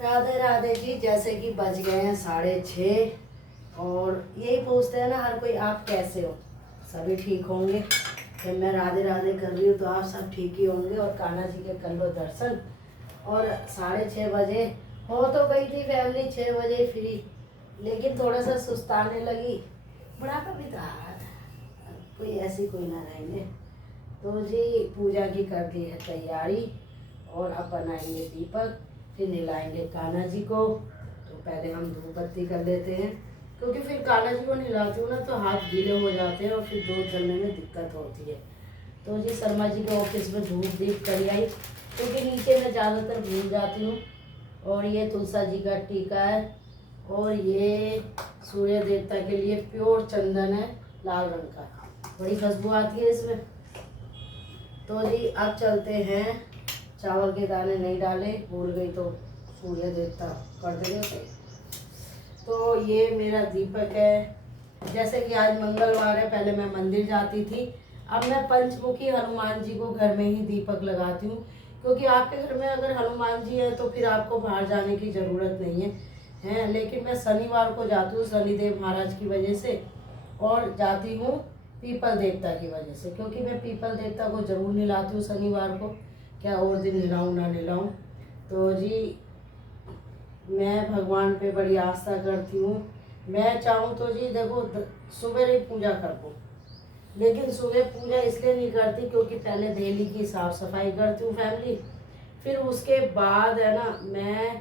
राधे राधे जी। जैसे कि बज गए हैं 6:30 और यही पूछते हैं ना हर कोई, आप कैसे हो? सभी ठीक होंगे। जब मैं राधे राधे कर रही हूँ तो आप सब ठीक ही होंगे। और कान्हा जी के कर लो दर्शन। और 6:30 बजे हो तो गई थी फैमिली 6 बजे फ्री, लेकिन थोड़ा सा सुस्ताने लगी। बुढ़ापा भी तो आ रहा था, कोई ऐसी कोई ना रहेंगे। तो जी पूजा की कर दी है तैयारी और अब बनाएंगे दीपक, फिर नहलाएंगे कान्हा जी को। तो पहले हम धूप बत्ती कर लेते हैं, क्योंकि फिर कान्हा जी को नहलाती हूँ ना तो हाथ गीले हो जाते हैं और फिर जोत जलने में दिक्कत होती है। तो जी शर्मा जी के ऑफिस में धूप दीप कर आई, क्योंकि नीचे मैं ज़्यादातर भूल जाती हूँ। और ये तुलसा जी का टीका है और ये सूर्य देवता के लिए प्योर चंदन है, लाल रंग का, बड़ी खुशबू आती है इसमें। तो जी अब चलते हैं। चावल के दाने नहीं डाले, भूल गई तो सूर्य देवता कर देंगे उसे। तो ये मेरा दीपक है। जैसे कि आज मंगलवार है, पहले मैं मंदिर जाती थी, अब मैं पंचमुखी हनुमान जी को घर में ही दीपक लगाती हूँ। क्योंकि आपके घर में अगर हनुमान जी है तो फिर आपको बाहर जाने की ज़रूरत नहीं है लेकिन मैं शनिवार को जाती हूँ शनिदेव महाराज की वजह से, और जाती हूँ पीपल देवता की वजह से, क्योंकि मैं पीपल देवता को जरूर नहलाती हूँ शनिवार को। क्या और दिन नहलाऊँ ना नहलाऊँ। तो जी मैं भगवान पे बड़ी आस्था करती हूँ। मैं चाहूँ तो जी देखो सुबह ही पूजा कर दूँ, लेकिन सुबह पूजा इसलिए नहीं करती क्योंकि पहले डेली की साफ़ सफाई करती हूँ फैमिली, फिर उसके बाद है ना मैं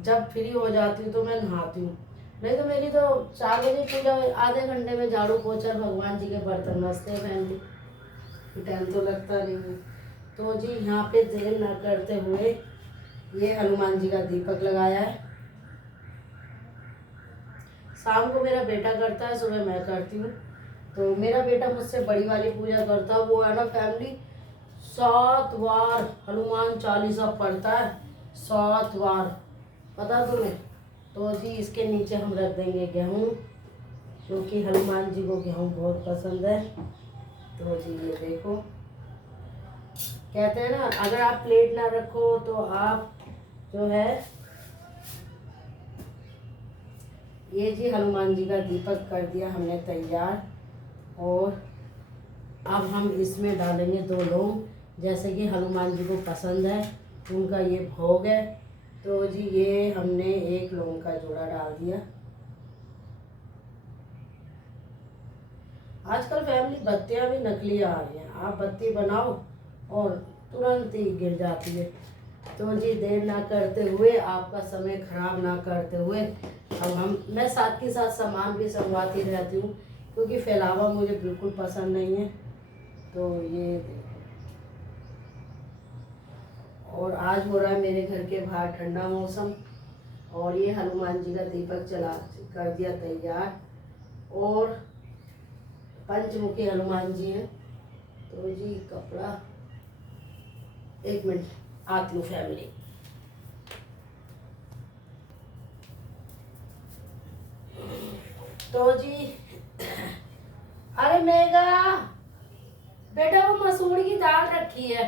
जब फ्री हो जाती हूँ तो मैं नहाती हूँ। नहीं तो मेरी तो 4 बजे पूजा, आधे घंटे में झाड़ू पोछा भगवान जी के बर्तन मसते हैं फैमिली, टाइम तो लगता नहीं है। तो जी यहाँ पे देर न करते हुए ये हनुमान जी का दीपक लगाया है। शाम को मेरा बेटा करता है, सुबह मैं करती हूँ। तो मेरा बेटा मुझसे बड़ी वाली पूजा करता है, वो है ना फैमिली 7 बार हनुमान चालीसा पढ़ता है, 7 बार, पता तुम्हें? तो जी इसके नीचे हम रख देंगे गेहूँ, क्योंकि हनुमान जी को गेहूँ बहुत पसंद है। तो जी ये देखो, कहते हैं ना अगर आप प्लेट ना रखो तो आप जो है, ये जी हनुमान जी का दीपक कर दिया हमने तैयार। और अब हम इसमें डालेंगे 2 लौंग, जैसे कि हनुमान जी को पसंद है, उनका ये भोग है। तो जी ये हमने 1 लौंग का जोड़ा डाल दिया। आजकल फैमिली बत्तियां भी नकली आ रही हैं, आप बत्ती बनाओ और तुरंत ही गिर जाती है। तो जी देर ना करते हुए, आपका समय खराब ना करते हुए, अब मैं साथ के साथ सामान भी संगवाती रहती हूँ, क्योंकि फैलावा मुझे बिल्कुल पसंद नहीं है। तो ये और आज हो रहा है मेरे घर के बाहर ठंडा मौसम, और ये हनुमान जी का दीपक चला कर दिया तैयार। और पंचमुखी हनुमान जी हैं। तो जी कपड़ा, 1 मिनट आती हूँ फैमिली। तो जी अरे मेगा बेटा, वो मसूर की दाल रखी है,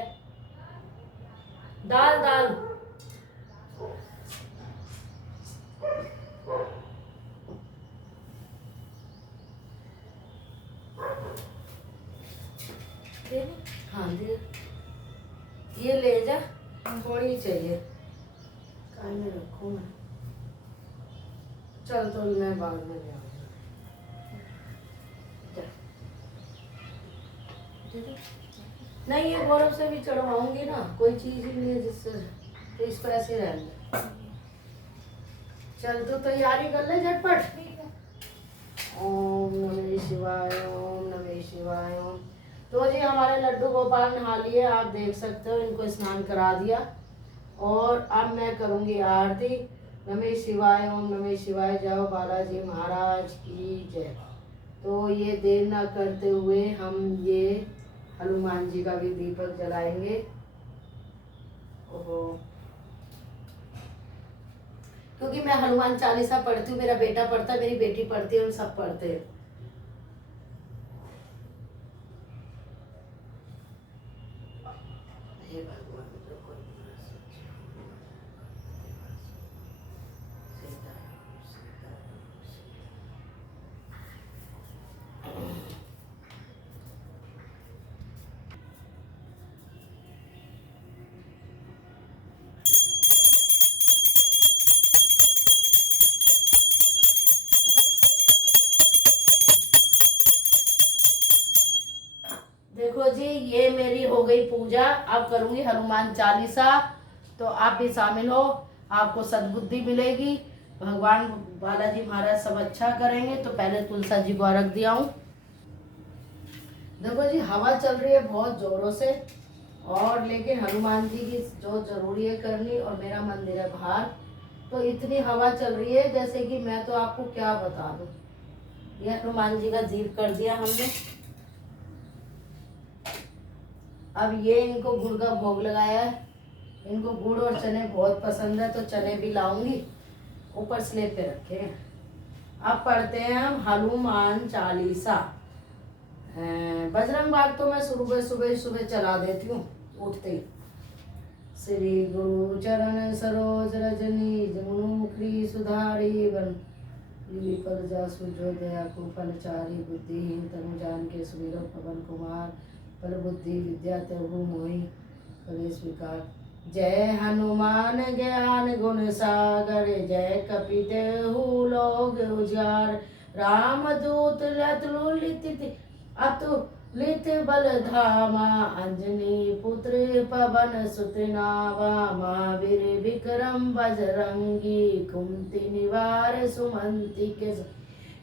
दाल दाल। दे दो। हाँ दे, ये ले जा, थोड़ी चाहिए, कान में रखो मैं। चल तो मैं बाद में ले आऊँगी। नहीं ये गौरव से भी चढ़वाऊंगी ना, कोई चीज ही नहीं है जिससे, तो इसको ऐसे रहने दे। चल तो तैयारी कर ले झटपट। ओम नमः शिवाय, ओम नमः शिवाय, ओम। तो जी हमारे लड्डू गोपाल नहा लिए, आप देख सकते हो, इनको स्नान करा दिया। और अब मैं करूँगी आरती। नमः शिवाय, ओम नमः शिवाय, जय बालाजी महाराज की जय। तो ये देर ना करते हुए हम ये हनुमान जी का भी दीपक जलाएंगे। ओहो, क्योंकि मैं हनुमान चालीसा पढ़ती हूँ, मेरा बेटा पढ़ता है, मेरी बेटी पढ़ती है, हम सब पढ़ते हैं। हे भगवान, पूजा अब करूँगी हनुमान चालीसा, तो आप भी शामिल हो, आपको सद्बुद्धि मिलेगी, भगवान बालाजी महाराज सब अच्छा करेंगे। तो पहले तुलसा जी को अर्घ दिया हूँ। देखो जी हवा चल रही है बहुत जोरों से, और लेकिन हनुमान जी की जो जरूरी है करनी, और मेरा मंदिर है बाहर, तो इतनी हवा चल रही है जैसे कि मैं तो आपको क्या बता दूं। ये हनुमान जी का दीप कर दिया हमने। अब ये इनको गुड़ का भोग लगाया है, इनको गुड़ और चने बहुत पसंद है, तो चने भी लाऊंगी, ऊपर स्लेब पे रखे हैं। अब पढ़ते हैं हम हनुमान चालीसा। बजरंग बाग तो मैं सुबह सुबह चला देती हूँ उठते ही। श्री गुरु चरण सरोज रजनी जमुनुमुखी सुधारी बन पर जासु जो दया को फलचारी बुद्धिहीन तनु जान के सुमिरो पवन कुमार पर बुद्धि विद्या तेहु मोहि फले स्वीकार। जय हनुमान ज्ञान गुण सागर जय कपितेहु लोग उजाड़। राम दूत अतुलित बल धामा अंजनी पुत्र पवन सुत नावा। महावीर विक्रम बजरंगी कुमति निवार सुमंति के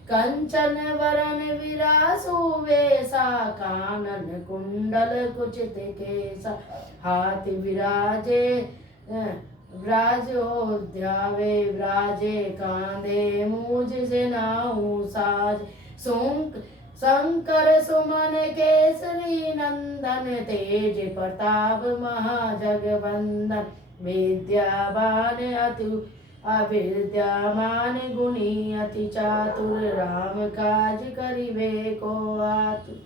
कंचन वरन विरासु वेसा। कानन कुंडल कुचित केसा हाथी विराजे व्राजोध्यावे व्राजे कांधे मूज जनाऊ साज। शंकर सुमन केसरी नंदन तेज प्रताप महाजगवंदन। विद्यावान अति अविद्यमान गुणी अति चातुर राम काज करिबे को आतुर।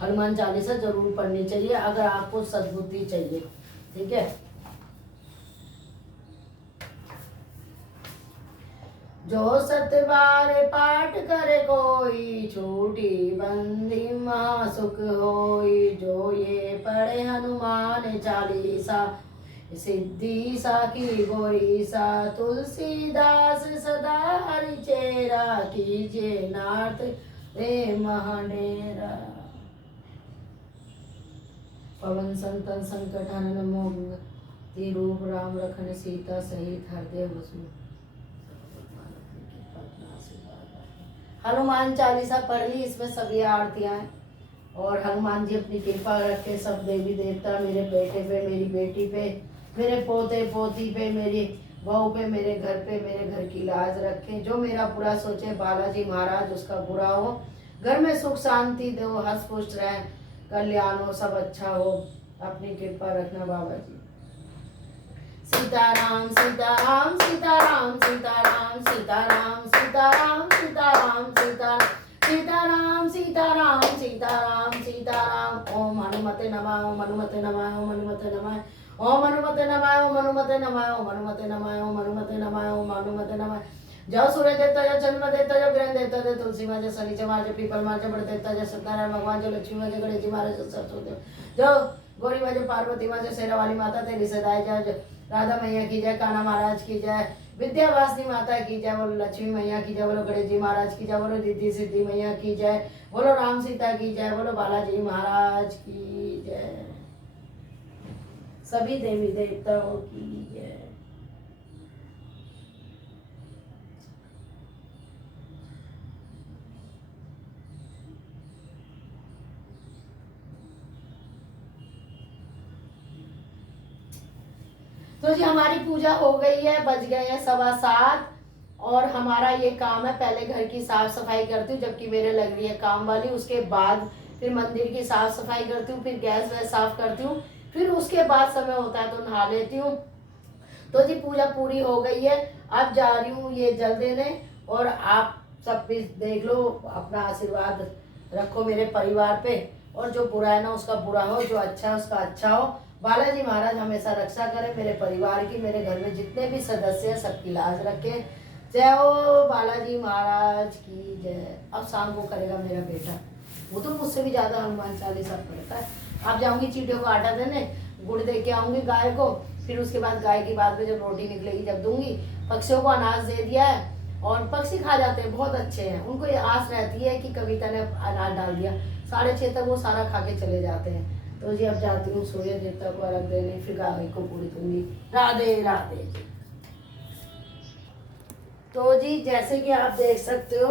हनुमान चालीसा जरूर पढ़नी चाहिए अगर आपको सद्बुद्धि चाहिए, ठीक है। जो सतबार पाठ करे कोई छूटी बंदी महासुख होई। जो ये पढ़े हनुमान चालीसा सिद्धि साखी गोरी सा। तुलसीदास सदा हरि चेरा कीजिए नाथ रे महाडेरा। पवन संतन संकट हनन मोह रूप राम लखन सीता सहित हृदय बसु। हनुमान चालीसा पढ़ ली, इसमें सभी आरतियां हैं, और हनुमान जी अपनी कृपा रखे सब देवी देवता मेरे बेटे पे, मेरी बेटी पे, मेरे पोते पोती पे, मेरी बहू पे, मेरे घर पे, मेरे घर की लाज रखें। जो मेरा बुरा सोचे बालाजी महाराज उसका बुरा हो, घर में सुख शांति दो, हंस पुष्ट रहे, कल्याण हो, सब अच्छा हो, अपनी कृपा रखना बाबा जी। सीताराम सीताराम सीताराम सीताराम सीताराम सीताराम सीताराम सीताराम सीताराम सीताराम सीताराम। ओम हनुमते नमः ओम हनुमते नमः ओम हनुमते नमः ओम हनुमते नमः ओम हनुमते नमः ओम हनुमते नमः ओम हनुमते नमः ओम हनुमते नमः। जो सूर्य देवता जो चंद्रमा देवता जो ग्रह देवता जो तुलसी माँ जो शनि माँ जो पीपल माँ जो बड़े देवता जो सत्यनारायण भगवान जो लक्ष्मी माँ जो गणेश जी महाराज जो सरस्वती जो गौरी माँ जो पार्वती माँ जो शेरा वाली माता तेरी सदाई जो राधा मैया की जय, कान्हा महाराज की जय, विद्यावासिनी माता की जय, बोलो लक्ष्मी मैया की जय, बोलो गणेश जी महाराज की जय, बोलो रिद्धि सिद्धि मैया की जय, बोलो राम सीता की जय, बोलो बालाजी महाराज की जय, सभी देवी देवताओं की जय। तो जी हमारी पूजा हो गई है, बज गए हैं 7:15, और हमारा ये काम है, पहले घर की साफ सफाई करती हूँ जबकि मेरे लग रही है काम वाली, उसके बाद फिर मंदिर की साफ सफाई करती हूँ, फिर गैस वैस साफ करती हूँ, फिर उसके बाद समय होता है तो नहा लेती हूँ। तो जी पूजा पूरी हो गई है, अब जा रही हूँ ये जल देने, और आप सब भी देख लो, अपना आशीर्वाद रखो मेरे परिवार पे, और जो बुरा है ना उसका बुरा हो, जो अच्छा है उसका अच्छा हो। बालाजी महाराज हमेशा रक्षा करें मेरे परिवार की, मेरे घर में जितने भी सदस्य हैं सबकी लाज रखें। जय हो बालाजी महाराज की जय। अब शाम को करेगा मेरा बेटा, वो तो मुझसे भी ज़्यादा हनुमान चालीसा पढ़ता है। अब जाऊंगी चींटियों को आटा देने, गुड़ दे के आऊँगी गाय को, फिर उसके बाद गाय की बाद में जब रोटी निकलेगी जब दूंगी। पक्षियों को अनाज दे दिया है, और पक्षी खा जाते हैं, बहुत अच्छे हैं, उनको ये आस रहती है कि कविता ने अनाज डाल दिया, 6:30 तक वो सारा खा के चले जाते हैं। तो जी अब जाती हूँ सूर्य देवता को अर्घ देने, फिर गाय को पूरी दूंगी। राधे राधे जी। तो जी जैसे कि आप देख सकते हो,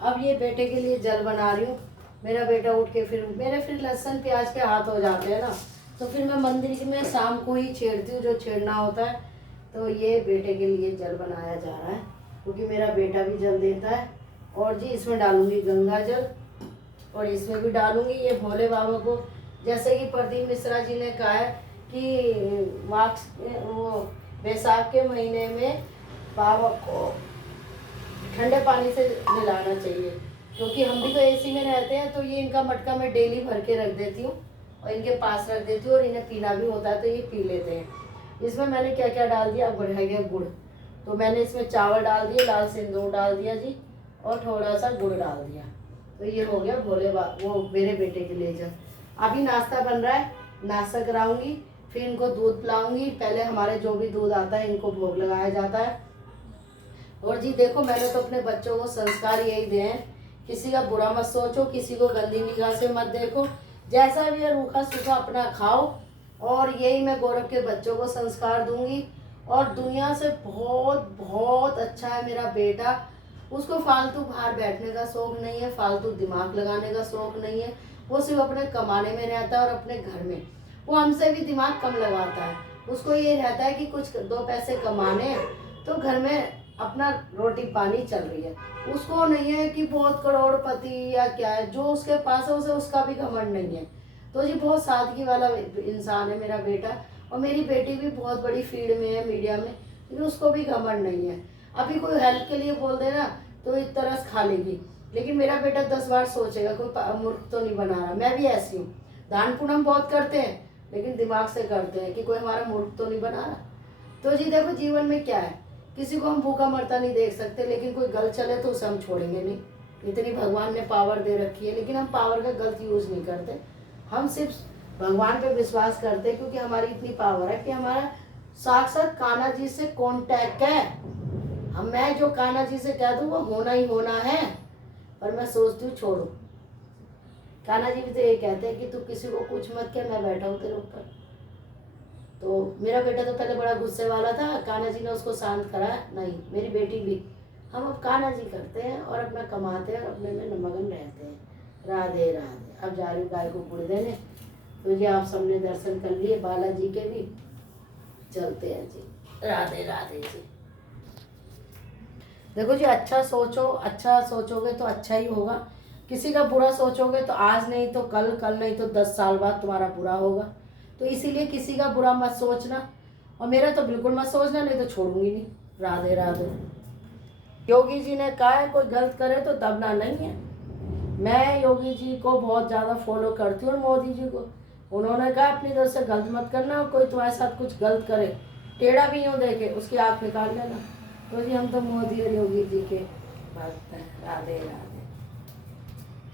अब ये बेटे के लिए जल बना रही हूँ। मेरा बेटा उठ के फिर मेरे फिर लहसुन प्याज के हाथ हो जाते हैं ना, तो फिर मैं मंदिर में शाम को ही छेड़ती हूँ जो छेड़ना होता है। तो ये बेटे के लिए जल बनाया जा रहा है, क्योंकि मेरा बेटा भी जल देता है। और जी इसमें डालूंगी गंगा जल, और इसमें भी डालूंगी ये भोले बाबा को। जैसे कि प्रदीप मिश्रा जी ने कहा है कि वो बैसाख के महीने में बाबा को ठंडे पानी से नहलाना चाहिए, क्योंकि हम भी तो एसी में रहते हैं। तो ये इनका मटका मैं डेली भर के रख देती हूँ और इनके पास रख देती हूँ, और इन्हें पीना भी होता है तो ये पी लेते हैं। इसमें मैंने क्या क्या डाल दिया, अब रह गया गुड़। तो मैंने इसमें चावल डाल दिए, लाल सिंदूर डाल दिया जी, और थोड़ा सा गुड़ डाल दिया। तो ये हो गया भोले वो मेरे बेटे के लिए जल। अभी नाश्ता बन रहा है, नाश्ता कराऊंगी, फिर इनको दूध पिलाऊंगी। पहले हमारे जो भी दूध आता है इनको भोग लगाया जाता है। और जी देखो, मैंने तो अपने बच्चों को संस्कार यही दिए हैं, किसी का बुरा मत सोचो, किसी को गंदी निगाह से मत देखो, जैसा भी है रूखा सूखा अपना खाओ। और यही मैं गौरव के बच्चों को संस्कार दूंगी। और दुनिया से बहुत बहुत अच्छा है मेरा बेटा, उसको फालतू बाहर बैठने का शौक नहीं है, फालतू दिमाग लगाने का शौक नहीं है। वो सिर्फ अपने कमाने में रहता है और अपने घर में। वो हमसे भी दिमाग कम लगाता है, उसको ये रहता है कि कुछ दो पैसे कमाने तो घर में अपना रोटी पानी चल रही है। उसको नहीं है कि बहुत करोड़पति या क्या है, जो उसके पास है उसे उसका भी घमंड नहीं है। तो जी बहुत सादगी वाला इंसान है मेरा बेटा। और मेरी बेटी भी बहुत बड़ी फील्ड में है, मीडिया में, लेकिन उसको भी घमंड नहीं है। अभी कोई हेल्प के लिए बोल देना तो एक तरस खा लेगी, लेकिन मेरा बेटा 10 बार सोचेगा, कोई मूर्ख तो नहीं बना रहा। मैं भी ऐसी हूँ, दान पुण्य हम बहुत करते हैं, लेकिन दिमाग से करते हैं कि कोई हमारा मूर्ख तो नहीं बना रहा। तो जी देखो, जीवन में क्या है, किसी को हम भूखा मरता नहीं देख सकते, लेकिन कोई गलत चले तो उसे हम छोड़ेंगे नहीं। इतनी भगवान ने पावर दे रखी है, लेकिन हम पावर का गलत यूज नहीं करते। हम सिर्फ भगवान पे विश्वास करते हैं, क्योंकि हमारी इतनी पावर है कि हमारा साक्षात कान्हा जी से कॉन्टैक्ट है। मैं जो कान्हा जी से कह दूँ वो होना ही होना है। पर मैं सोचती हूँ छोड़ो, कान्हा जी भी तो ये कहते हैं कि तू किसी को कुछ मत कर, मैं बैठा हूँ तेरे ऊपर। तो मेरा बेटा तो पहले बड़ा गुस्से वाला था, कान्हा जी ने उसको शांत करा। नहीं, मेरी बेटी भी, हम अब कान्हा जी करते हैं और अपना कमाते हैं और अपने में मगन रहते हैं। राधे राधे। अब जा रही हूँ गाय को गुड़ देने। तो जी आप सबने दर्शन कर लिए बालाजी के भी, चलते हैं जी। राधे राधे जी। देखो जी, अच्छा सोचो, अच्छा सोचोगे तो अच्छा ही होगा। किसी का बुरा सोचोगे तो आज नहीं तो कल, कल नहीं तो 10 साल बाद तुम्हारा बुरा होगा। तो इसीलिए किसी का बुरा मत सोचना, और मेरा तो बिल्कुल मत सोचना, नहीं तो छोड़ूंगी नहीं। राधे राधे। योगी जी ने कहा है कोई गलत करे तो दबना नहीं है। मैं योगी जी को बहुत ज़्यादा फॉलो करती हूँ, और मोदी जी को। उन्होंने कहा अपनी तरफ से गलत मत करना, और कोई तुम्हारे साथ कुछ गलत करे, टेढ़ा भी यूँ देखे, उसकी आँख निकाल लेना। तो जी हम तो मोदी और योगी जी के भक्त हैं। राधे राधे।